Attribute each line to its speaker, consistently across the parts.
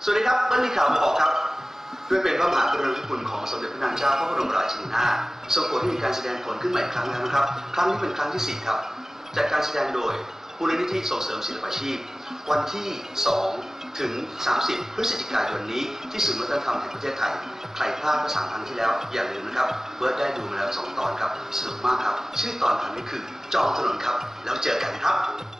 Speaker 1: สวัสดีครับวันนี้ข่าวมาบอกครับด้วยเป็นพระมหากรุณาธิคุณของสมเด็จพระนางเจ้าพระบรมราชินีนาถทรงโปรดให้มีการแสดงผลขึ้นใหม่ครั้งแล้วนะครับครั้งนี้เป็นครั้งที่4ครับจัดการแสดงโดยมูลนิธิส่งเสริมศิลปาชีพวันที่2ถึง30พฤศจิกายนนี้ที่ศูนย์วัฒนธรรมแห่งประเทศไทยใครพลาดเมื่อ3 ครั้งที่แล้วอย่าลืมนะครับเบิร์ดได้ดูมาแล้ว2 ตอนครับสนุกมากครับชื่อตอนพันนี้คือจองถนนครับแล้วเจอกันครับ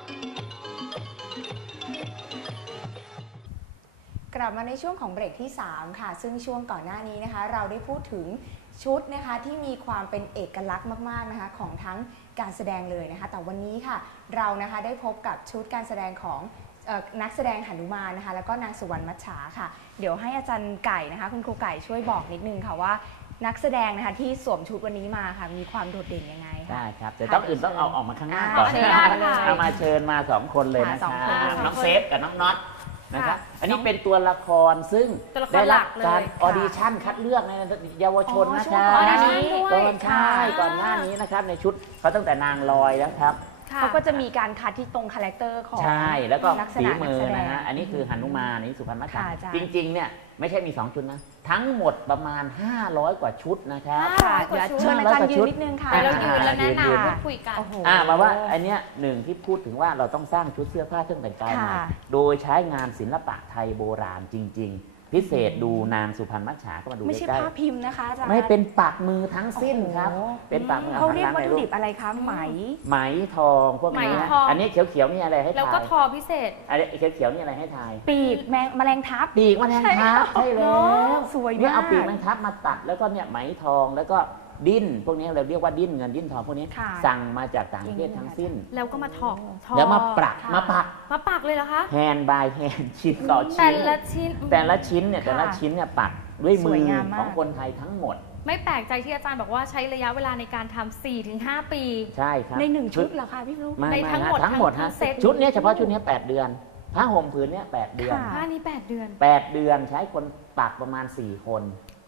Speaker 2: กลับมาในช่วงของเบรกที่3ค่ะซึ่งช่วงก่อนหน้านี้นะคะเราได้พูดถึงชุดนะคะที่มีความเป็นเอกลักษณ์มากๆนะคะของทั้งการแสดงเลยนะคะแต่วันนี้ค่ะเรานะคะได้พบกับชุดการแสดงของนักแสดงหนุมานนะคะแล้วก็นางสุวรรณมัจฉาค่ะเดี๋ยวให้อาจารย์ไก่นะคะคุณครูไก่ช่วยบอกนิดนึงค่ะว่านักแสดงนะคะที่สวมชุดวันนี้มาค่ะมีความโดดเด่นยังไงคะ
Speaker 3: ได้ครับแต่ต้องอื่นต้องเอาออกมาข้างหน้าก่อนเอามาเชิญมา2 คนเลยนะคะน้องเซฟกับน้องน็อตนะครับอันนี้เป็นตัวละครซึ่งได้รับการออดิชั่นคัดเลือกในเยาวชนนะครับก่อนหน้านี้นะครับในชุดเขาตั้งแต่นางลอยแล้วครับ
Speaker 2: เขาก็จะมีการคัดที่ตรงคาแรคเตอร์ของ
Speaker 3: ใช่แล้วก็ฝีมือนะฮะอันนี้คือหนุมานนี่สุพรรณมัจฉาจริงๆเนี่ยไม่ใช่มี2 ชุดนะทั้งหมดประมาณ500 กว่าชุดนะครับ
Speaker 2: เดี๋ยวเชิญอาจารย์ยืนนิดนึงค่ะ
Speaker 4: เรายืนแล้วแนะนำพูดคุยกัน
Speaker 3: มาว่าอันเนี้ยหนึ่งที่พูดถึงว่าเราต้องสร้างชุดเสื้อผ้าเครื่องแต่งกายใหม่โดยใช้งานศิลปะไทยโบราณจริงๆพิเศษดูนางสุพรรณมัจฉาก็มาดูใกล้ๆ
Speaker 2: ไม่ใช่ภาพพิมพ์นะคะอาจารย์
Speaker 3: ไม่เป็นปักมือทั้งสิ้นครับเป็นปักมือ
Speaker 2: เขาเรียกวัตถุดิบอะไรคะไหม
Speaker 3: ทองพวกนี้อันนี้เขียวๆนี่อะไรให้ทาย
Speaker 4: แล้วก็ทอพิเศษ
Speaker 3: อันนี้เขียวๆนี่อะไรให้ทาย
Speaker 2: ปีกแมลงทับ
Speaker 3: ปีกแมลงทับใช่แล้ว
Speaker 2: สวยมาก
Speaker 3: เนี่ยเอาปีกแมลงทับมาตัดแล้วก็เนี่ยไหมทองแล้วก็ดิ้นพวกนี้เราเรียกว่าดิ้นเงินดิ้นทองพวกนี้สั่งมาจากต่างประเทศทั้งสิ้น
Speaker 4: แล้วก็มาถอก
Speaker 3: แล้วมาปัก
Speaker 4: เลยเหรอคะ
Speaker 3: แฮนด์บายแฮนด์ชิ้นต่อชิ้นแต่ละชิ้นเนี่ยปักด้วยมือของคนไทยทั้งหมด
Speaker 4: ไม่แปลกใจที่อาจารย์บอกว่าใช้ระยะเวลาในการทำ 4-5 ปี
Speaker 3: ใช่ครับ
Speaker 2: ใน1 ชุดเหรอคะพี่ฟลุ๊ก
Speaker 3: ในทั้งหมดฮะชุดนี้เฉพาะชุดนี้8 เดือนผ้าห่มผืนนี้8 เดือน
Speaker 4: ผ้านี้8 เดือน
Speaker 3: 8 เดือนใช้คนปักประมาณ4 คน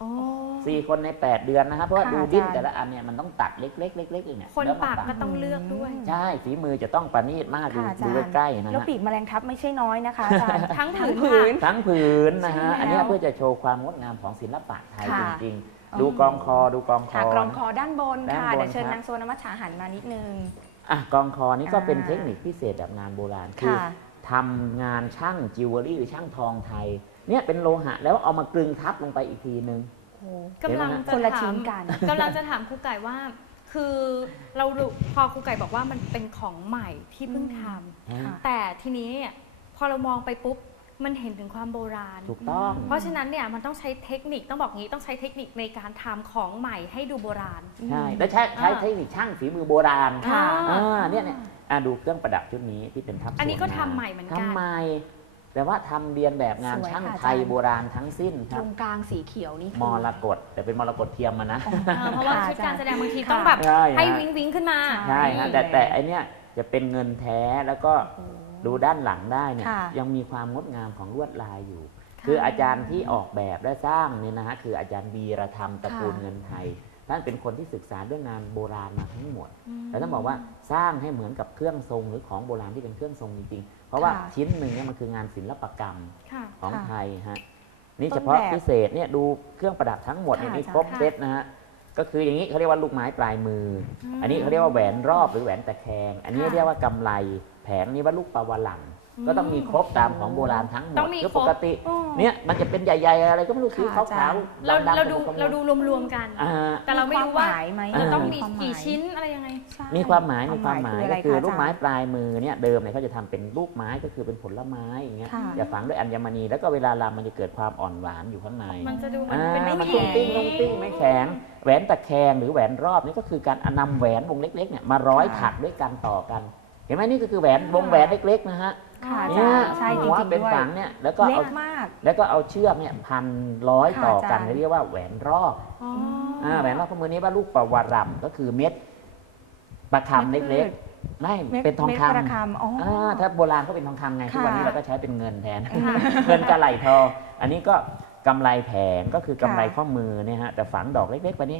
Speaker 3: 4 คนใน8 เดือนนะครับเพราะว่าดูดิ้นแต่ละอันเนี่ยมันต้องตัดเล็กๆเนี่ย
Speaker 4: คนปักก็ต้องเลือกด้วย
Speaker 3: ใช่ฝีมือจะต้องประณีตมากดูใกล้ๆนะ
Speaker 2: แล้วปีกแมลงทับไม่ใช่น้อยนะคะอาจารย์
Speaker 4: ทั้ง
Speaker 3: ผืนนะฮะอันนี้เพื่อจะโชว์ความงดงามของศิลปะไทยจริงๆดูกองคอกอง
Speaker 2: คอด้านบนค่ะเดี๋ยวเชิญนางสุวรรณมัจฉาหันมานิดนึง
Speaker 3: กองคอนี่ก็เป็นเทคนิคพิเศษแบบงานโบราณคือทำงานช่างจิวเวลรี่หรือช่างทองไทยเนี่ยเป็นโลหะแล้วเอามากลึงทับลงไปอีกทีนึง
Speaker 4: กำลังจะถามครูไก่ว่าคือเราพอครูไก่บอกว่ามันเป็นของใหม่ที่เพิ่งทำแต่ทีนี้พอเรามองไปปุ๊บมันเห็นถึงความโบราณ
Speaker 3: ถูกต้อง
Speaker 4: เพราะฉะนั้นเนี่ยมันต้องใช้เทคนิคต้องบอกงี้ต้องใช้เทคนิคในการทำของใหม่ให้ดูโบราณ
Speaker 3: ใช่และใช้เทคนิคช่างฝีมือโบราณเนี่ยดูเครื่องประดับชุดนี้ที่เป็นทับ
Speaker 4: อันนี้ก็ทำใหม่เหมือนกัน
Speaker 3: ทำใหม่แต่ว่าทำเรียนแบบงานช่างไทยโบราณทั้งสิ้นครับ
Speaker 2: ตรงกลางสีเขียวนี่
Speaker 3: มรกตแต่เป็นมรกตเทียมนะ
Speaker 4: เพราะว่าชุดการแสดงบางทีต้องแบบให้วิ้งขึ้นมา
Speaker 3: ใช่ฮะแต่อันเนี้ยจะเป็นเงินแท้แล้วก็ดูด้านหลังได้เนี่ยยังมีความงดงามของลวดลายอยู่คืออาจารย์ที่ออกแบบและสร้างเนี่ยนะฮะคืออาจารย์บีระธรรมตระกูลเงินไทยท่านเป็นคนที่ศึกษาเรื่องงานโบราณมาทั้งหมดแล้วท่านบอกว่าสร้างให้เหมือนกับเครื่องทรงหรือของโบราณที่เป็นเครื่องทรงจริงๆเพราะว่าชิ้นหนึ่งเนี่ยมันคืองานศิลปกรรมของไทยฮะนี่เฉพาะพิเศษเนี่ยดูเครื่องประดับทั้งหมดนี่ครบเซตนะฮะก็คืออย่างนี้เขาเรียกว่าลูกไม้ปลายมืออันนี้เขาเรียกว่าแหวนรอบหรือแหวนตะแคงอันนี้เรียกว่ากำไลแผงนี้ว่าลูกปลาวาลังก็ต้องมีครบตามของโบราณทั้งหมดคือปกติเนี่ยมันจะเป็นใหญ่ๆอะไรก็ไม่รู้สีขาวๆ
Speaker 4: เราดูรวมๆกันแต่เราไม่รู้ว่าจะต้องมีกี่ชิ้นอะไรยังไง
Speaker 3: มีความหมายก็คือลูกไม้ปลายมือเนี่ยเดิมเนี่ยเขาจะทำเป็นลูกไม้ก็คือเป็นผลไม้อย่างเงี้ยจะฝังด้วยอัญมณีแล้วก็เวลาลำมันจะเกิดความอ่อนหวานอยู่ข้างใน
Speaker 4: มันจะดูเป็น
Speaker 3: ไม่ตุ้งติ้งไม่แข็งแหวนตะแคงหรือแหวนรอบนี่ก็คือการนำแหวนวงเล็กๆเนี่ยมาร้อยถักด้วยกันต่อกันเห็นไหมนี่ก็คือแหวนวงแหวนเล็กๆนะฮะเนี่ย
Speaker 2: ใช่จริงๆ
Speaker 3: เป็นฝังเนี่ยแล้วก็เอาเชือกเนี่ยพันร้อยต่อกันเรียกว่าแหวนรอบแหวนรอบข้อมือนี้ว่าลูกประวารัมก็คือเม็ดประคำเล็กๆไม่เป็นทองคำถ้าโบราณก็เป็นทองคำไงทุกวันนี้เราก็ใช้เป็นเงินแทนเงินกะไหลทองอันนี้ก็กำไลแผงก็คือกำไลข้อมือเนี่ยฮะแต่ฝังดอกเล็กๆไปนี่ไง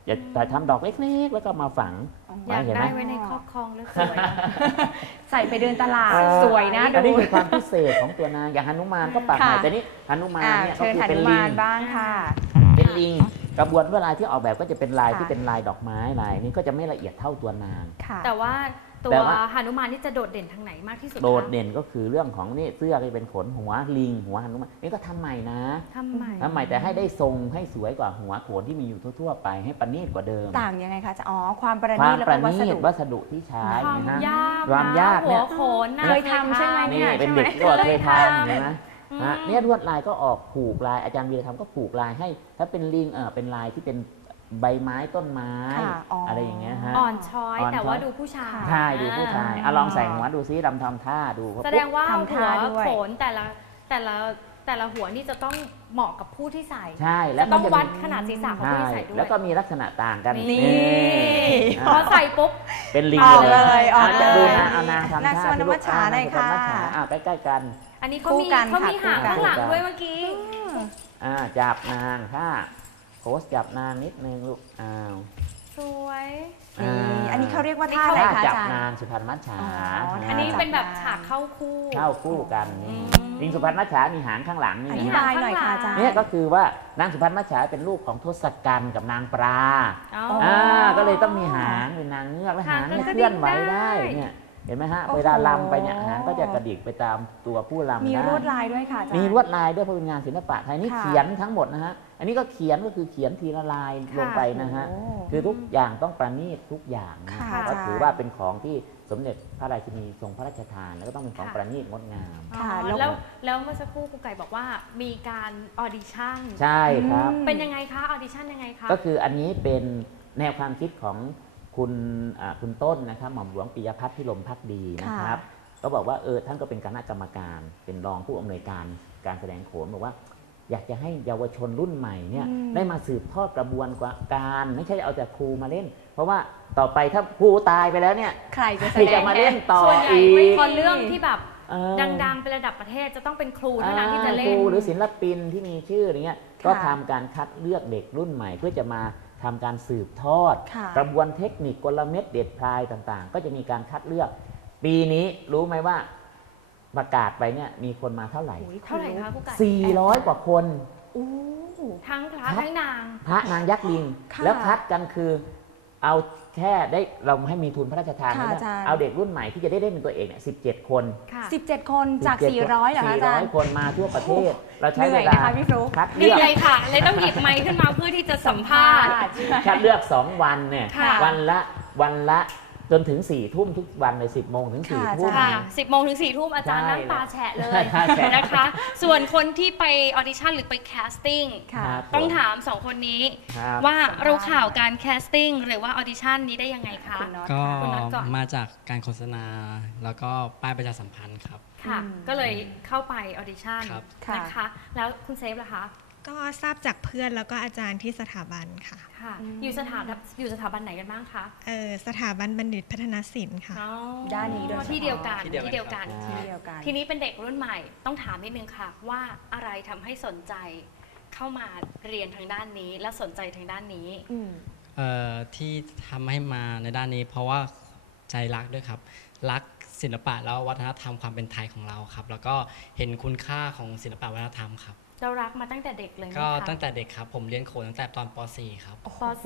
Speaker 3: จะทำดอกเล็กๆแล้วก็มาฝัง
Speaker 4: อยาก
Speaker 3: เห็น
Speaker 4: ได้
Speaker 3: ไหม
Speaker 4: ไว้ในครอบครองแล้วสวย
Speaker 2: ใส่ไปเดินตลาดสวยนะ
Speaker 3: อัน
Speaker 2: ดู
Speaker 3: นี้คือความพิเศษของตัวนางอย่างหนุมานก็ปักใหม่แต่นี้หนุมานเนี่ยก็
Speaker 2: เชิญ
Speaker 3: คือ
Speaker 2: ห
Speaker 3: เป็น
Speaker 2: นุ
Speaker 3: ลิ
Speaker 2: มาง นบ้างค่ะ
Speaker 3: เป็นลิงกระบวนลายที่ออกแบบก็จะเป็นลาย
Speaker 2: ค่ะ
Speaker 3: ที่เป็นลายดอกไม้ลายนี้ก็จะไม่ละเอียดเท่าตัวนาง
Speaker 2: ค่ะ
Speaker 4: แต่ว่าตั
Speaker 3: แต่
Speaker 4: ว
Speaker 3: ว่า
Speaker 4: หนุมานนี่จะโดดเด่นทางไหนมากที่สุดคะ
Speaker 3: โดดเด่นก็คือเรื่องของนี่เสื้อที่เป็นขนหัวลิงหัวหนุมานนี่ก็ทำใหม่นะ
Speaker 4: ทำใหม่
Speaker 3: ทำใหม่แต่ให้ได้ทรงให้สวยกว่าหัวโขนที่มีอยู่ทั่วๆไปให้ประณีตกว่าเดิม
Speaker 2: ต่างยังไงคะจะความประ
Speaker 3: ค
Speaker 2: ณี
Speaker 3: วา
Speaker 2: ต
Speaker 3: ม
Speaker 2: แล้ว
Speaker 3: ป
Speaker 2: ก็
Speaker 3: ระ
Speaker 2: วั
Speaker 3: ณี
Speaker 2: ส
Speaker 3: ต
Speaker 2: ดุ
Speaker 3: วัสดุที่ใช้
Speaker 4: ความ
Speaker 3: นะฮะ
Speaker 4: ยาก
Speaker 3: ความยาก
Speaker 4: หั
Speaker 3: เนี่
Speaker 4: วย โขนนะ
Speaker 2: เคยทำใช่ไหม
Speaker 3: นี่
Speaker 2: เนี่ย
Speaker 3: เป็น
Speaker 2: ใช่ไหม
Speaker 3: เด็กก็เคยทำเห็นไหม
Speaker 4: อืม
Speaker 3: ฮะเนี่ยลวดลายก็ออกผูกลายอาจารย์วีรธรรมก็ผูกลายให้ ถ้าเป็นลิงเป็นลายที่เป็นใบไม้ต้นไม้
Speaker 2: ค่ะอ๋ออ
Speaker 3: อะไรอย่างเงี้ยฮะ
Speaker 4: อ่อนช้อย
Speaker 3: อ่อนช้อย
Speaker 4: แต่ว่าดูผู้ชาย
Speaker 3: ใช่ดูผู้ชายลองใส่หัวดูซิลำทำท่าดู
Speaker 4: แสดงว่า
Speaker 2: ทำ
Speaker 4: หั
Speaker 2: ท่าว ด้วย
Speaker 4: โขนแต่ละหัวนี่จะต้องเหมาะกับผู้ที่ใส่
Speaker 3: ใช่แล้ว
Speaker 4: ต้อง
Speaker 3: ก็จะ
Speaker 4: วัด
Speaker 3: มี
Speaker 4: ขนาดศีรษะของผู้ที่ใส่ด้วย
Speaker 3: แล้วก็มีลักษณะต่างกัน
Speaker 4: นี่ พ
Speaker 3: อ่า
Speaker 4: อใส่ปุ๊บ
Speaker 3: เป็นลิง
Speaker 2: ออก
Speaker 3: เล
Speaker 2: เลย ยออก
Speaker 3: จะ
Speaker 2: เลย
Speaker 3: ดูนะเอานางทำ
Speaker 2: นาง
Speaker 3: ท่า
Speaker 2: สุวรรณมัจฉาหน่อยค่ะ
Speaker 3: นางสุวรรณมัจฉาใกล้ๆกัน
Speaker 4: อันนี้เขา
Speaker 2: คู่
Speaker 4: มี
Speaker 2: กัน
Speaker 4: เขามี
Speaker 2: ค่ะ
Speaker 4: หาง
Speaker 2: คู่กัน
Speaker 4: ข้างหลังด้วยเมื่อกี้
Speaker 3: จับนางท่าโพสจับนางนิดนึงลูก
Speaker 4: สวย
Speaker 2: นี่อันนี้เขาเรียกว่าท่าอะไร
Speaker 3: ท่า
Speaker 2: คะ
Speaker 3: จั
Speaker 2: อา
Speaker 3: บ
Speaker 2: จารย์
Speaker 3: นางสุพรรณมัจฉา
Speaker 4: อันนี้เป็นแบบฉากเข้าคู่
Speaker 3: เข้าคู่กันนี่ลิงสุพรรณมัจฉามีหางข้างหลังนี่
Speaker 2: อ
Speaker 3: นะ
Speaker 2: ธิ
Speaker 3: ฮะ
Speaker 2: บายหน่อยค่ะอาจารย์
Speaker 3: เนี่ยก็คือว่านางสุพรรณมัจฉาเป็นลูกของทศกัณฐ์กับนางปลา
Speaker 4: อ๋อ
Speaker 3: ก็เลยต้องมีหางเป็นนางเงือกและหางเนี่ย
Speaker 4: หางก็
Speaker 3: เคลื่อนไหว
Speaker 4: กระดิกได้
Speaker 3: ได้เนี่ยเห็นไหมฮะ
Speaker 2: โอ้โห
Speaker 3: เวลาลำไปเนี่ยหางก็จะกระดิกไปตามตัวผู้ลำ
Speaker 2: มี
Speaker 3: ได้
Speaker 2: ลวดลายด้วยค่ะอาจารย์
Speaker 3: มีลวดลายด้วยเพราะเป็นงานศิลปะไทยนี่
Speaker 2: ค่ะ
Speaker 3: เขียนทั้งหมดนะฮะอันนี้ก็เขียนก็คือเขียนทีละลายลงไปนะฮะ
Speaker 2: โอ้
Speaker 3: คือทุกอย่างต้องประณีตทุกอย่างนะ
Speaker 2: ค่ะ
Speaker 3: ก็ถือว่าเป็นของที่สมเด็จพระราชินีทรงพระราชทานแล้วก็ต้องเป็นของประณีตงดงาม
Speaker 2: ค่ะ
Speaker 4: อ๋อแล้วเมื่อสักครู่ครูไก่บอกว่ามีการออดิชั่น
Speaker 3: ใช่ครับ
Speaker 4: เป็นยังไงคะออดิชั่นยังไงคะ
Speaker 3: ก็คืออันนี้เป็นแนวความคิดของคุณต้นนะครับหม่อมหลวงปิยพัฒน์พิรมภักดีนะครับก็บอกว่าท่านก็เป็นคณะกรรมการเป็นรองผู้อำนวยการการแสดงโขนบอกว่า อยากจะให้เยาวชนรุ่นใหม่เนี่ยได้มาสืบทอดกระบวนการไม่ใช่เอาแต่ครูมาเล่น เพราะว่าต่อไปถ้าครูตายไปแล้วเนี่ย
Speaker 2: ใครจะ
Speaker 3: ใค
Speaker 2: แส
Speaker 3: ร
Speaker 2: ด
Speaker 3: จะ
Speaker 2: ง
Speaker 3: มาเล่นต่อ
Speaker 4: ส่วนใหญ่
Speaker 3: อีก
Speaker 4: พอเรื่องที่แบบ
Speaker 3: เออ
Speaker 4: ดังๆเป็นระดับประเทศจะต้องเป็นครูเท่านั้นที่จะเล่
Speaker 3: ครู
Speaker 4: น
Speaker 3: หรือศิลปินที่มีชื่ออะไรเงี้ยก็ทำการคัดเลือกเด็กรุ่นใหม่ เพื่อจะมาทำการสืบทอด
Speaker 2: ค่ะ
Speaker 3: กระบวนเทคนิคกลเม็ดเด็ดพลายต่างๆ ก็จะมีการคัดเลือก ปีนี้รู้ไหมว่าประกาศไปเนี่ยมีคนมาเท่าไหร่
Speaker 4: เท่าไหร่คะครูไก่
Speaker 3: 400 กว่าคน
Speaker 2: อู้
Speaker 4: ทั้งพระทั้งนาง
Speaker 3: พระนางยักษ์ลิง
Speaker 2: ค่ะ
Speaker 3: แล้วคัดกันคือเอาแค่ได้เราให้มีทุนพระราชทาน
Speaker 2: ค่ะ
Speaker 3: นะ
Speaker 2: อาจารย์
Speaker 3: เอาเด็กรุ่นใหม่ที่จะได้เล่นเป็นตัวเอกเนี่ย17 คน
Speaker 4: ค่ะ
Speaker 2: 17 คนจาก 400เหรอคะอาจารย์
Speaker 3: 400 คนมาทั่วประเทศ เราใช้
Speaker 2: เหนื่
Speaker 3: เว
Speaker 2: อย
Speaker 3: ลา
Speaker 2: นะคะพี่ฟลุ๊ก
Speaker 3: คัด
Speaker 4: นี่
Speaker 3: เลือก
Speaker 4: เลยค่ะ เลยต้องหยิบไมค์ขึ้นมาเพื่อที่จะสัมภาษณ์
Speaker 3: คัดเลือก 2 วันเนี่ย
Speaker 4: ค่ะ
Speaker 3: วันละจนถึง4 ทุ่มทุกวันเลย10 โมงถึง 4 ทุ่ม
Speaker 4: ค่ะ 10 โมงถึง 4 ทุ่มอาจารย์
Speaker 3: ใช่
Speaker 4: นั่งตาแฉะเลย
Speaker 3: ตาแฉะ
Speaker 4: นะคะ ส่วนคนที่ไปออดิชั่นหรือไปแคสติ้ง
Speaker 2: ค่ะ
Speaker 3: ครับ
Speaker 4: ต้อง
Speaker 3: ผม
Speaker 4: ถาม 2 คนนี้
Speaker 3: ครับ
Speaker 4: ว่ารู้ข่าวการแคสติ้งหรือว่าออดิชั่นนี้ได้ยังไงคะ
Speaker 2: คุณน็อต
Speaker 5: ก็
Speaker 4: คุณน็อตก่อน
Speaker 5: มาจากการโฆษณาแล้วก็ป้ายประชาสัมพันธ์ครับ
Speaker 4: ค่ะ ก็เลยเข้าไปออดิชั่น
Speaker 5: ครับ
Speaker 4: นะคะ แล้วคุณเซฟล่ะคะ
Speaker 6: ก็ทราบจากเพื่อนแล้วก็อาจารย์ที่สถาบันค่ะ
Speaker 4: ค่ะ อยู่สถาบันไหนกันบ้างคะ
Speaker 6: สถาบันบัณฑิตพัฒนศิลป์ค่ะ
Speaker 4: อ๋อ
Speaker 2: ด้านนี้โดยเฉพาะ
Speaker 4: ที่เดียวกัน
Speaker 5: ที่เดียวกัน
Speaker 2: ที่เดียวกัน
Speaker 4: ทีนี้เป็นเด็กรุ่นใหม่ต้องถามนิดนึงค่ะ ว่าอะไรทำให้สนใจเข้ามาเรียนทางด้านนี้ และสนใจทางด้านนี้
Speaker 2: อืม
Speaker 5: ที่ทำให้มาในด้านนี้ เพราะว่าใจรักด้วยครับ รักศิลปะแล้ววัฒนธรรมความเป็นไทยของเราครับ แล้วก็เห็นคุณค่าของศิลปะวัฒนธรรมครับ
Speaker 4: เรารักมาตั้งแต่เด็กเลยไหม
Speaker 5: ก็
Speaker 4: คะ
Speaker 5: ตั้งแต่เด็กครับ ผมเรียนโขนตั้งแต่ตอนป .4 ครับ
Speaker 4: ป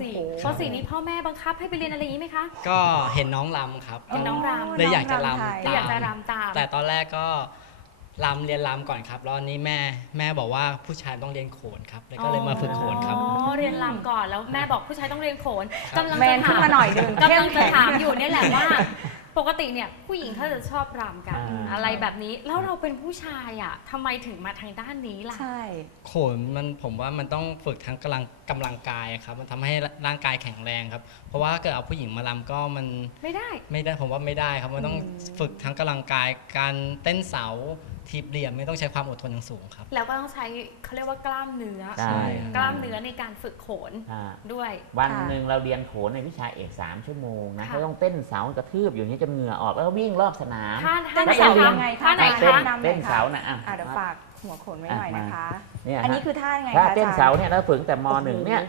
Speaker 4: .4 นี้พ่อแม่บังคับให้ไปเรียนอะไรอย่างนี้ไหมคะ
Speaker 5: ก็เห็นน้องรำครับ
Speaker 4: เห็นน้องรำ
Speaker 5: เลยอยากจะร
Speaker 2: น้องรำไทย
Speaker 5: ำ
Speaker 4: อยากจะ
Speaker 5: ตาม
Speaker 4: รำตาม
Speaker 5: แต่ตอนแรกก็เรียนรำก่อนครับ แล้วนี้แม่บอกว่าผู้ชายต้องเรียนโขนครับแล้วก็เลยมาฝึกโขนครับ
Speaker 4: อ๋อเรียนรำก่อนแล้วแม่บอกผู้ชายต้องเรียนโขน
Speaker 5: ครับ
Speaker 4: กำลัง
Speaker 2: แม
Speaker 4: จะ
Speaker 2: น
Speaker 4: ถา
Speaker 2: ขึ้น
Speaker 4: ม
Speaker 2: มาหน่อยหนึง
Speaker 4: กำลังจะถาม
Speaker 2: เข้แข็
Speaker 4: อยู่เนี่ยแหละว่า ปกติเนี่ยผู้หญิงเขาจะชอบรำกัน อะไรแบบนี้แล้วเราเป็นผู้ชายอ่ะทำไมถึงมาทางด้านนี้ล่ะ
Speaker 2: ใช่
Speaker 5: โขนผมว่ามันต้องฝึกทั้งกำลังกายครับมันทำให้ร่างกายแข็งแรงครับเพราะว่าเกิดเอาผู้หญิงมารำก็มัน
Speaker 4: ไม่ได้
Speaker 5: ผมว่าไม่ได้ครับมันต้องฝึกทั้งกำลังกายการเต้นเสาทีบเหลี่ยมไม่ต้องใช้ความอดทนอย่างสูงครับ
Speaker 4: แล้วก็ต้องใช้เขาเรียกว่ากล้ามเนื้อ
Speaker 3: ใช่
Speaker 4: กล้ามเนื้อในการฝึกโขน
Speaker 3: อ่า
Speaker 4: ด้วย
Speaker 3: วันหนึ่งเราเรียนโขนในวิชาเอก3 ชั่วโมงนะ
Speaker 4: ค่ะ
Speaker 3: เขาต้องเต้นเสากระทืบอยู่อย่างนี้จนเหงื่อออกแล้วก็วิ่งรอบสนาม
Speaker 4: ท่าไหน
Speaker 2: เต้นเสา
Speaker 4: คะ
Speaker 2: ยังไงคะ
Speaker 4: ท่าไหน
Speaker 3: เต้น
Speaker 4: คะ
Speaker 2: นำหน่อยค่ะ
Speaker 3: เต้นเสานะ
Speaker 2: เดี๋ยวฝากหัวโขนไว้หน่อยนะคะ
Speaker 3: เนี่ย
Speaker 2: อันนี้
Speaker 3: ฮะ
Speaker 2: คือท่ายังไง
Speaker 3: ถ้า
Speaker 2: คะ
Speaker 3: เต้น
Speaker 2: อาจารย์
Speaker 3: เสาเนี่ยเราฝึกแต่ม .1 เนี่ย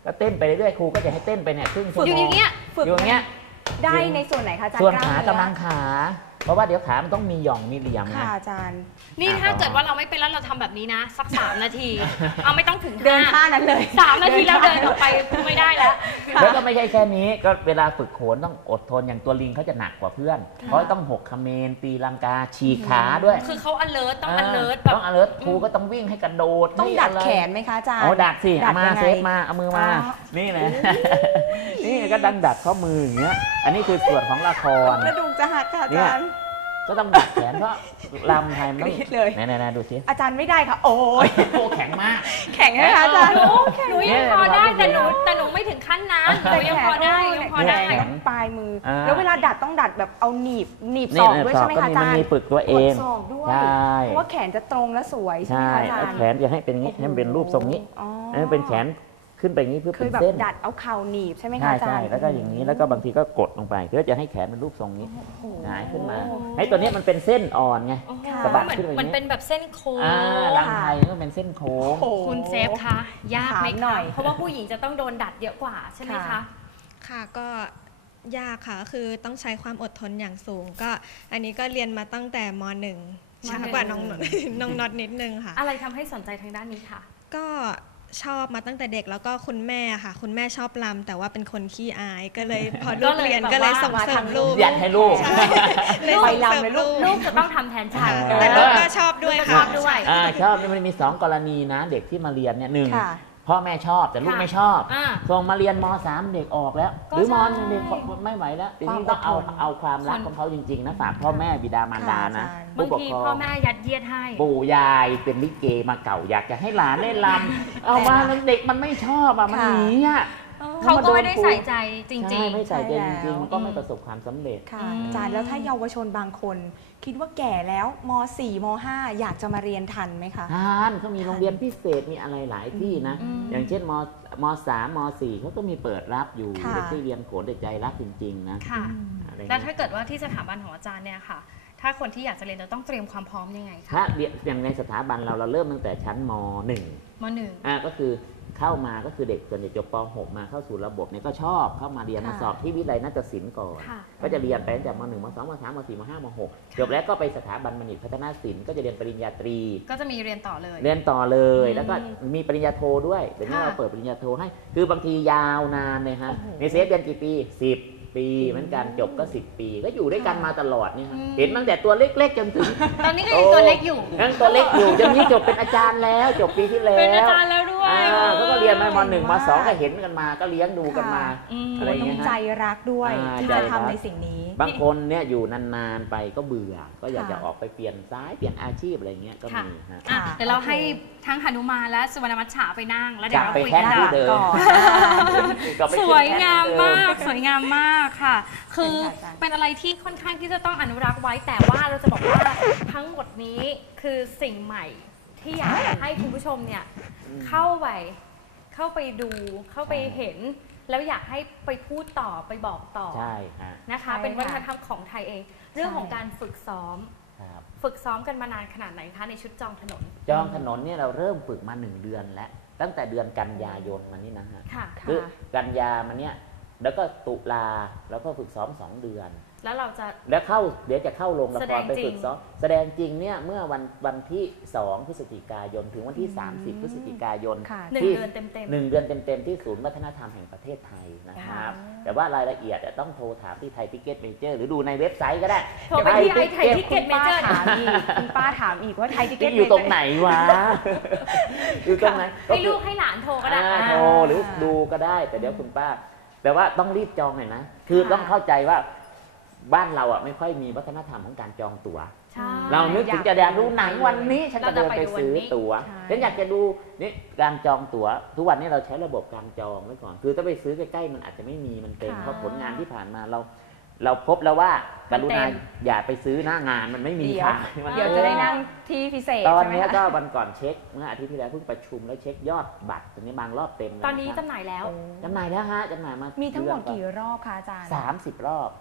Speaker 3: ก็เต้นไปเรื่อยๆครูก็จะให้เต้นไปเนี่ยครึ่งชั่วโมง
Speaker 4: อยู่อย่างเงี้ย
Speaker 2: ฝึก
Speaker 3: อยู่อย่างเงี้ย
Speaker 2: ได้ในส่วนไหนคะอาจารย์
Speaker 3: ส่วน
Speaker 2: ล้
Speaker 3: ขาม
Speaker 2: เนื้อก
Speaker 3: ำลังขา เพราะว่าเดี๋ยวขามันต้องมีหย่องมีเหลี่ยม
Speaker 2: ค่ะ
Speaker 3: นะ
Speaker 2: อาจารย์
Speaker 4: นี่ถ้าเกิดว่าเราไม่เป็นแล้วเราทำแบบนี้นะสัก3 นาที เอาไม่ต้องถึง
Speaker 2: เดินท่านั้นเลย
Speaker 4: 3 นาทีแล้วเดินออกไปไม่ได้แล้ว
Speaker 3: แล้วก็ไม่ใช่แค่นี้ก็เวลาฝึกโขนต้องอดทนอย่างตัวลิงเขาจะหนักกว่าเพื่อน เพราะต้องหกเขมรตีลังกาฉีกขาด้วย
Speaker 4: คือเขา alert ต้อง alert แบบ
Speaker 3: ต้อง alert ครูก็ต้องวิ่งให้กระโดด
Speaker 2: ต้องดัด
Speaker 3: ให้ะไร
Speaker 2: แขนไหมคะอาจารย์
Speaker 3: เอาดัดสิ
Speaker 2: ดั
Speaker 3: เอา
Speaker 2: ด
Speaker 3: มา
Speaker 2: ยังไง
Speaker 3: เซฟมาเอามือมา
Speaker 2: อ๋อ
Speaker 3: นี่นะ นี่ก็ดัดข้อมืออย่างเงี้ยอันนี้คือส่วนของละคร
Speaker 2: กระดูกจะหักค่ะอาจารย์
Speaker 3: ก็ต้องดัดแขนเพราะลำไทยมันต้อง
Speaker 2: กรี๊ดเลย
Speaker 3: ไหนๆๆดูสิ
Speaker 2: อาจารย์ไม่ได้ค่ะ โอ้ย
Speaker 3: โอ้แข็งมาก
Speaker 2: แข็งไหมคะอาจารย์
Speaker 4: หนูยังพอได้แต่หนูไม่ถึงขั้นนั้นหนูยังพอได้ยังพอได้
Speaker 2: แขนปลายมือ
Speaker 3: อ่า
Speaker 2: แล้วเวลาดัดต้องดัดแบบเอาหนีบศ
Speaker 3: นี่
Speaker 2: อก
Speaker 3: นะ
Speaker 2: ด้วย
Speaker 3: สอ
Speaker 2: ใช่
Speaker 3: บ
Speaker 2: ไหม
Speaker 3: ก็
Speaker 2: คะ
Speaker 3: มี
Speaker 2: อาจาร
Speaker 3: มัน
Speaker 2: ย์
Speaker 3: มีฝึกตัวเอก ง
Speaker 2: ดศอกด้วย
Speaker 3: ใช่
Speaker 2: เพราะว่าแขนจะตรงและสวยใช่ไหม
Speaker 3: ใช่
Speaker 2: คะอาจาร
Speaker 3: แล้ว
Speaker 2: ย์
Speaker 3: แขนจะให้เป็นอย่างนี้ให้มันเป็นรูปทรงนี้
Speaker 2: อ๋อ
Speaker 3: ให้มันเป็นแขนขึ้นไปอย่างนี้เพื่อ
Speaker 2: เค
Speaker 3: เป็
Speaker 2: ย
Speaker 3: น
Speaker 2: แบบ
Speaker 3: เส้น
Speaker 2: ดัดเอาเข่าหนีบใช่ไหมคะ
Speaker 3: ใช่
Speaker 2: อาจา
Speaker 3: ใช่
Speaker 2: รย์
Speaker 3: แล้วก็อย่างนี้แล้วก็บางทีก็กดลงไปเพื่อจะให้แขนเป็นรูปทรงนี้
Speaker 2: โอ้โห
Speaker 3: หงายขึ้นมาให้ตัวนี้มันเป็นเส้นอ่อนไง
Speaker 2: ค่ะ
Speaker 3: สะบัด
Speaker 4: เหมือน
Speaker 3: ขึ้นไปอย่างนี้
Speaker 4: มันเป็นแบบเส้นโค้ง
Speaker 3: ลำไทยมันเป็นเส้นโค้ง
Speaker 2: โอ้โห
Speaker 4: คุณเซฟคะยากไหม
Speaker 2: ถามหน่
Speaker 4: คะ
Speaker 2: อย
Speaker 4: เพราะว่าผู้หญิงจะต้องโดนดัดเยอะกว่าใช่ไหมคะ
Speaker 2: ค่ะ
Speaker 6: ค่ะก็ยากค่ะก็คือต้องใช้ความอดทนอย่างสูง ก็อันนี้ก็เรียนมาตั้งแต่ม .1 ช้ากว่าน้อง น้องน็อตนิดนึงค่ะ
Speaker 4: อะไรทำให้สนใจทางด้านนี้ค่ะ
Speaker 6: ก็ชอบมาตั้งแต่เด็กแล้วก็คุณแม่ค่ะ คุณแม่ชอบรำแต่ว่าเป็นคนขี้อายก็เลยพอลูกเรียน
Speaker 4: ก็
Speaker 6: ก็
Speaker 4: เล
Speaker 6: เลย ย
Speaker 4: แบบว่า
Speaker 6: ส่งเสริมลูก
Speaker 3: ยัดให้ลูก
Speaker 6: เลย
Speaker 2: ไป
Speaker 6: ส่งเสริ
Speaker 2: รำ
Speaker 6: ม
Speaker 2: เลยลู
Speaker 6: ลู
Speaker 2: ก
Speaker 6: ก
Speaker 4: ลูกจะต้องทำแทนฉัน
Speaker 6: แต่ลูกก็ชอบด้วย
Speaker 4: ช
Speaker 6: ค่ะ
Speaker 4: อบด้วย
Speaker 3: ชอบนี่มันมี2 กรณีนะ เด็กที่มาเรียนเนี่ยหนึ่ง
Speaker 2: ค่ะ
Speaker 3: พ่อแม่ชอบแต่ลูก
Speaker 4: ค่ะ
Speaker 3: ไม่ชอบ
Speaker 4: อ่า
Speaker 3: ส่งมาเรียนม .3 เด็กออกแล้ว
Speaker 4: ก็
Speaker 3: หรือม
Speaker 4: ใช่
Speaker 3: .1 เด็กไม่ไหวแล้วทีนี้
Speaker 2: ความอดทน
Speaker 3: ต้องเอาความรักของเขาจริง ๆ นะฝากพ่อแม่บิดามารดานะ
Speaker 2: ค่ะอาจารย์
Speaker 4: บางทีพ่อแม่ยัดเยียดให้
Speaker 3: ปู่ยายเป็นลิเกมาเก่าอยากจะให้หลานเล่นลำเอามาแล้วเด็กมันไม่ชอบมัน
Speaker 2: ค่ะ
Speaker 3: หนีอ่ะ
Speaker 4: เขาก็ไม่ได้ใส่ใจจริง
Speaker 3: ใช่ไม่ใส่ใจ
Speaker 2: ใช่
Speaker 3: จริง
Speaker 2: แล้ว
Speaker 3: ๆมันก็ไม่ประสบความสำเร็จ
Speaker 2: ค่ะ
Speaker 4: อืม
Speaker 2: อาจารย์แล้วถ้าเยาวชนบางคน คิดว่าแก่แล้วม .4 ม .5 อยากจะมาเรียนทันไหมคะ
Speaker 3: เขามีโรงเรียนพิเศษมีอะไรหลายที่นะ
Speaker 4: อืม
Speaker 3: อย่างเช่นม .3 ม .4 เขาก็มีเปิดรับอยู่
Speaker 2: ค่ะ
Speaker 3: เด็กที่เรียนโขนแต่ใจรักจริงๆนะ
Speaker 4: ค่ะ
Speaker 3: อะไร
Speaker 4: แล้ว
Speaker 3: เงี้ย
Speaker 4: ถ้าเกิดว่าที่สถาบันของอาจารย์เนี่ยค่ะ ถ้าคนที่อยากจะเรียนจะต้องเตรียมความพร้อมยังไงคะ
Speaker 3: ถ้าเรียนอย่างในสถาบันเราเริ่มตั้งแต่ชั้นม .1
Speaker 4: มหนึ่ง
Speaker 3: ก็คือเข้ามาก็คือเด็กส่วนใหญ่จบป .6 มาเข้าสู่ระบบเนี่ยก็ชอบเข้ามาเรียน
Speaker 2: ค่ะ
Speaker 3: มาสอบที่วิทยาลัยนาฏศิลป์ก่อน
Speaker 4: ค่ะ
Speaker 3: ก็จะเรียนไปตั้งแต่ม .1 ม .2 ม .3 ม .4 ม .5 ม .6 จบแล้วก็ไปสถาบันบัณฑิตพัฒนาศิลป์ก็จะเรียนปริญญาตรี
Speaker 4: ก็จะมีเรียนต่อเลย
Speaker 3: เรียนต่อเลย
Speaker 4: อืม
Speaker 3: แล้วก็มีปริญญาโทด้วยเดี๋ยวนี้
Speaker 4: ค่ะ
Speaker 3: เราเปิดปริญญาโทให้ คือบางทียาวนานเลยฮะ
Speaker 2: โอ้โห
Speaker 3: ในเซฟเรียนกี่ปี 10 ปีเหมือนกันจบก็ 10 ปี ก็อยู่ด้วยกันมาตลอดเนี่ยฮะ
Speaker 4: อืม
Speaker 3: เห็นตั้งแต่ตัวเล็กๆจนถึง
Speaker 4: ตอนนี้ก็ยังตัวเล็กอยู่
Speaker 3: ยังตัวเล็กอยู่จนนี้จบเป็นอาจารย์แล้ว จบปีที่แล้ว
Speaker 4: เป็นอาจารย์แล้วด้วย
Speaker 3: เขาก็เรียนมาม .1 ม
Speaker 2: ค่ะ
Speaker 3: .2 ก็เห็นกันมาก็เลี้ยงดูกันมา
Speaker 4: อืม
Speaker 3: อะไร
Speaker 2: ต้
Speaker 3: เงี้
Speaker 2: อง
Speaker 3: ย
Speaker 2: ใจ
Speaker 3: ฮะ
Speaker 2: รักด้วย
Speaker 3: อ่า
Speaker 2: ที่
Speaker 3: ใจ
Speaker 2: จะ
Speaker 3: รัก
Speaker 2: ทำในสิ่งนี้
Speaker 3: บางคนเนี่ยอยู่นานๆไปก็เบื่อ ก็อยาก
Speaker 2: ค่ะ
Speaker 3: จะออกไปเปลี่ยนซ้ายเปลี่ยนอาชีพอะไรเงี้ยก็
Speaker 4: ค่ะ
Speaker 3: มีฮะ
Speaker 4: อ่ะ
Speaker 2: ค่ะ
Speaker 4: เดี๋ยวเรา
Speaker 2: โอเค
Speaker 4: ให้ทั้งหนุมานและสุวรรณมัจฉาไปนั่ง แล้วเดี๋ยวเรา
Speaker 3: ไป
Speaker 4: คุย
Speaker 3: แค่
Speaker 4: กัน
Speaker 3: ที่เดิม
Speaker 2: ก่อน
Speaker 3: กลับไป
Speaker 4: ส
Speaker 3: ขึ้น
Speaker 4: วย
Speaker 3: แท่น
Speaker 4: งาม
Speaker 3: เดิ
Speaker 4: มาก สวยงามมากค่ะ คือ
Speaker 2: เชิญค่ะอาจารย์
Speaker 4: เป็นอะไรที่ค่อนข้างที่จะต้องอนุรักษ์ไว้ แต่ว่าเราจะบอกว่าทั้งหมดนี้คือสิ่งใหม่ที่อยากให้คุณผู้ชมเนี่ยเข้าไปดูเข้าไปเห็น แล้วอยากให้ไปพูดต่อไปบอกต่อ
Speaker 3: ใช่ฮะ
Speaker 4: นะคะ
Speaker 2: ใช่
Speaker 4: เป็นวัฒน
Speaker 2: ค่ะ
Speaker 4: ธรรมของไทยเอง เรื่องของการฝึกซ้อม
Speaker 3: ครับ
Speaker 4: ฝึกซ้อมกันมานานขนาดไหนคะในชุดจองถนน
Speaker 3: จองถนนเนี่ยเราเริ่มฝึกมา1 เดือนแล้วตั้งแต่เดือนกันยายนมานี่นะฮะ
Speaker 4: ค่ะ
Speaker 3: คือกันยามาเนี่ยแล้วก็ตุลาแล้วก็ฝึกซ้อม2 เดือน
Speaker 4: แล้วเราจะ
Speaker 3: แล้วเดี๋ยวจะเข้าโรงละ
Speaker 4: แส
Speaker 3: ค
Speaker 4: ด
Speaker 3: รง ไป
Speaker 4: จริง
Speaker 3: ฝึกซ้อมแสดงจริงเนี่ยเมื่อวันที่2 พฤศจิกายนถึงวันที่ 30 พฤศจิกายน
Speaker 2: ค่ะ
Speaker 4: 1
Speaker 3: ที่
Speaker 4: เดือนเต็ม
Speaker 3: 1 เดือนเต็มๆที่ศูนย์วัฒนธรรมแห่งประเทศไทยนะครับ แต่ว่ารายละเอียดต้องโทรถามที่ไทยทิเก็ตเมเจอร์หรือดูในเว็บไซต์ก็ได้
Speaker 4: โทรไปที่ไทยทิเก็ต
Speaker 2: คุณ
Speaker 4: เม
Speaker 2: ป้า
Speaker 4: เจอร์
Speaker 2: ถามอีกคุณป้าถามอีกว่าไทยทิเก็ต
Speaker 3: อยู่ตรงไหนวะ อยู่ตรงไหน
Speaker 4: ให้ลูกให้หลานโทรก็ได้
Speaker 3: โทรหรือดูก็ได้แต่เดี๋ยวคุณป้า แต่ว่าต้องรีบจองหน่อยนะ คือต้องเข้าใจว่าบ้านเราอ่ะไม่ค่อยมีวัฒนธรรมของการจองตั๋ว
Speaker 4: ใช่
Speaker 3: เรานึกถึงจะอยากดูหนังวันนี้ฉันก็เดินไปซื้อตั๋ว
Speaker 2: ใช่
Speaker 3: ฉันอยากจะดูนี่การจองตั๋ว ทุกวันนี้เราใช้ระบบการจองไว้ก่อน คือถ้าไปซื้อใกล้ๆมันอาจจะไม่มีมันเต็ม
Speaker 2: ค่ะ
Speaker 3: เพราะผลงานที่ผ่านมาเราพบแล้วว่ากรุณาอย่าไปซื้อหน้างานมันไม่มีขายมัน
Speaker 2: เดี๋ยวจะได้นั่งที่พิเศษ
Speaker 3: ตอน
Speaker 2: ใช่ไหม
Speaker 3: นี้
Speaker 2: คะ
Speaker 3: ก็วันก่อนเช็คเมื่ออาทิตย์ที่แล้วเพิ่งประชุมแล้วเช็คยอดบัตรตอนนี้บางรอบเต็มแล้ว
Speaker 4: ตอนนี้
Speaker 3: ะครับ
Speaker 4: จำหน่ายแล้ว
Speaker 3: จำหน่ายแล้วฮะจำหน่ายมา
Speaker 2: มี
Speaker 3: มี
Speaker 2: ทั้งหมดกี่รอบคะอาจารย์
Speaker 3: 30 รอบ
Speaker 2: อ๋อ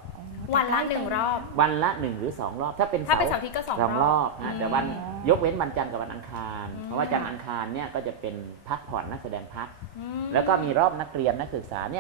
Speaker 4: วันละ1 รอบ
Speaker 3: วันละ1 หรือ 2 รอบถ้าเป็นเสาร์อาทิตย์ก็2 รอบนะแต่วันยกเว้นวันจันทร์กับวันอังคารเพราะว่าจันทร์อังคารเนี่ยก็จะเป็นพักผ่อนนักแสดงพักแล้วก็มีรอบนักเรียนนักศึกษาเนี่ย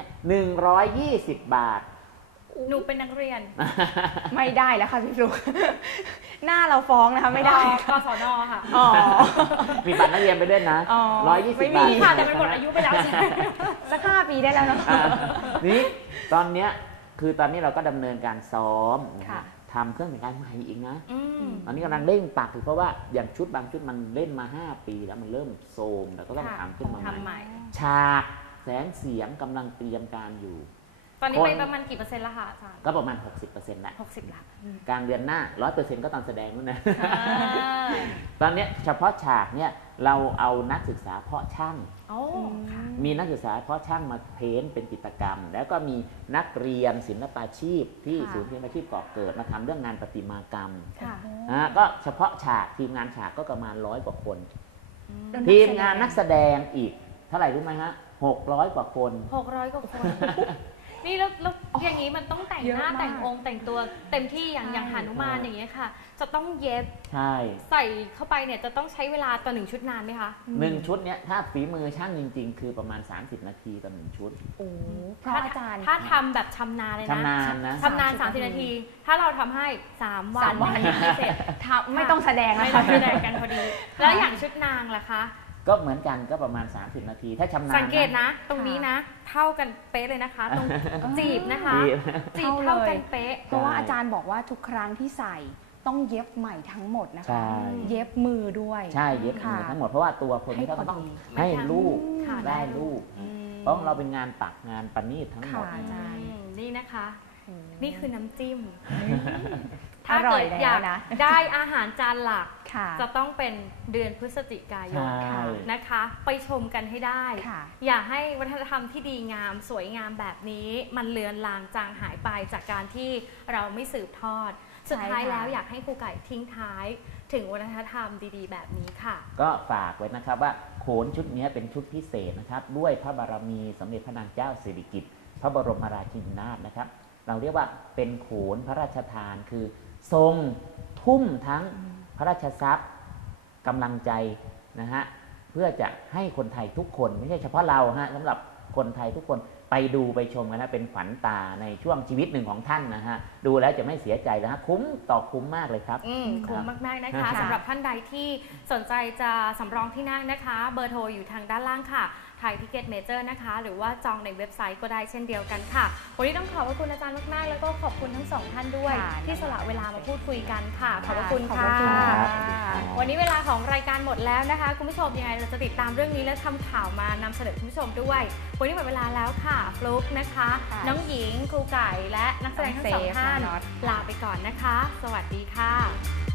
Speaker 3: 120 บาท
Speaker 4: หนูเป็นนักเรียน
Speaker 2: ไม่ได้แล้วค่ะพี่ฟลุ๊กหน้าเราฟ้องนะคะไม่ได้
Speaker 4: กศนค่ะ
Speaker 3: มีบัตรนักเรียนไปด้วยนะ120 บาท
Speaker 4: ค่ะแต่มันหมดอายุไปแล้วใช่ไหม
Speaker 2: สัก5 ปีได้แล้วเนาะ
Speaker 3: นี่ตอนเนี้ยคือตอนนี้เราก็ดำเนินการซ้อมทำเครื่องแต่งกายใหม่อีกนะตอนนี้กำลังเร่งปักเพราะว่าอย่างชุดบางชุดมันเล่นมา5 ปีแล้วมันเริ่มโทรมแล้วก็ต้องทำขึ้นมาใหม่ฉากแสงเสียงกำลังเตรียมการอยู่
Speaker 4: ตอนนี้ไปประมาณกี่%แล้วคะอาจารย์
Speaker 3: ก็ประมาณ 60% แล้ว
Speaker 4: 60ละ
Speaker 3: กลางเดือนหน้า 100% ก็ตอนแสดงนู่นนะตอนนี้เฉพาะฉากเนี่ยเราเอานักศึกษาเพาะช่างมีนักศึกษาเพาะช่างมาเพ้นเป็นจิตรกรรมแล้วก็มีนักเรียนศิลปาชีพที่ศูนย์ศิลปาชีพก่อเกิดมาทำเรื่องงานประติมากรรมก็เฉพาะฉากทีมงานฉากก็ประมาณ100 กว่าคนทีมงานนักแสดงอีกเท่าไหร่รู้ไหมฮะ600 กว่าคน
Speaker 4: 600 กว่าคนนี่แล้วอย่างนี้มันต้องแต่งหน้าแต่งองค์แต่งตัวเต็มที่อย่างหนุมานอย่างเงี้ยค่ะจะต้องเย็บใส่เข้าไปเนี่ยจะต้องใช้เวลาต่อ1 ชุดนานไหมคะ
Speaker 3: 1 ชุดเนี่ยถ้าฝีมือช่างจริงๆคือประมาณ30 นาทีต่อ1 ชุด
Speaker 2: โอ้พระอาจารย์
Speaker 4: ถ้าทำแบบชำนาญเลยนะ
Speaker 3: ชำนาญนะ
Speaker 4: ชำนาญ30 นาทีถ้าเราทำให้3 วันไม่เสร็จ
Speaker 2: ไม่ต้องแสดง
Speaker 4: ไม่ต้องแสดงกันพอดีแล้วอย่างชุดนางล่ะคะ
Speaker 3: ก็เหมือนกันก็ประมาณ30 นาทีถ้าชำนาญ
Speaker 4: สังเกตนะตรงนี้นะเท่ากันเป๊ะเลยนะคะตรงจีบนะคะจีบเท่ากันเป๊ะ
Speaker 2: เพราะว่าอาจารย์บอกว่าทุกครั้งที่ใส่ต้องเย็บใหม่ทั้งหมดนะคะเย็บมือด้วย
Speaker 3: ใช่เย็บมือทั้งหมดเพราะว่าตัวคนนี้ก็ต้องให้ลูกได้ลูกเพราะเราเป็นงานปักงานประณีตทั้งหมด
Speaker 4: นี่นะคะนี่คือน้ำจิ้มถ้าเกิดอยากได้อาหารจานหลักจะต้องเป็นเดือนพฤศจิกายนนะคะไปชมกันให้ได้อย่าให้วัฒนธรรมที่ดีงามสวยงามแบบนี้มันเลือนลางจางหายไปจากการที่เราไม่สืบทอดสุดท้ายแล้วอยากให้ครูไก่ทิ้งท้ายถึงวัฒนธรรมดีๆแบบนี้ค่ะ
Speaker 3: ก็ฝากไว้นะครับว่าโขนชุดนี้เป็นชุดพิเศษนะครับด้วยพระบารมีสมเด็จพระนางเจ้าสิริกิติ์พระบรมราชินีนาถนะครับเราเรียกว่าเป็นโขนพระราชทานคือทรงทุ่มทั้งพระราชทรัพย์กำลังใจนะฮะเพื่อจะให้คนไทยทุกคนไม่ใช่เฉพาะเราฮะสำหรับคนไทยทุกคนไปดูไปชมกันนะเป็นขวัญตาในช่วงชีวิตหนึ่งของท่านนะฮะดูแล้วจะไม่เสียใจนะฮะคุ้มต่อคุ้มมากเลยครับ
Speaker 4: คุ้มมากๆนะคะสำหรับท่านใดที่สนใจจะสำรองที่นั่งนะคะเบอร์โทรอยู่ทางด้านล่างค่ะไทยทิเก็ตเมเจอร์นะคะหรือว่าจองในเว็บไซต์ก็ได้เช่นเดียวกันค่ะวันนี้ต้องขอบคุณอาจารย์มากๆแล้วก็ขอบคุณทั้ง2 ท่านด้วยที่สละเวลามาพูดคุยกันค่ะขอบคุณค่ะวันนี้เวลาของรายการหมดแล้วนะคะคุณผู้ชมยังไงเราจะติดตามเรื่องนี้และทำข่าวมานำเสนอคุณผู้ชมด้วยวันนี้หมดเวลาแล้วค่ะฟลุ๊กนะคะน้องหญิงครูไก่และนักแสดงทั้ง2 ท่านลาไปก่อนนะคะสวัสดีค่ะ